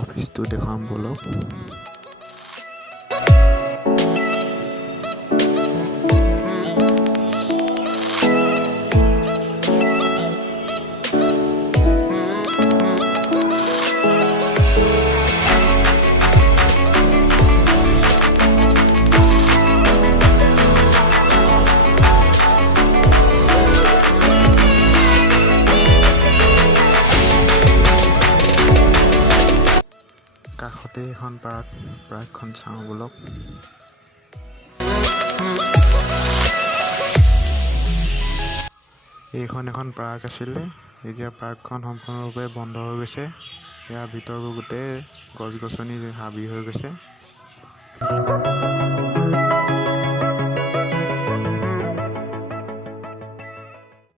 অফিচটো দেখাম বলক। কাষতে এখন পাৰ্কখন চাওঁ বলক। এইখন এখন পাৰ্ক আছিলে, এতিয়া পাৰ্কখন সম্পূৰ্ণৰূপে বন্ধ হৈ গৈছে। ইয়াৰ ভিতৰবোৰ গোটেই গছ-গছনি হাবি হৈ গৈছে।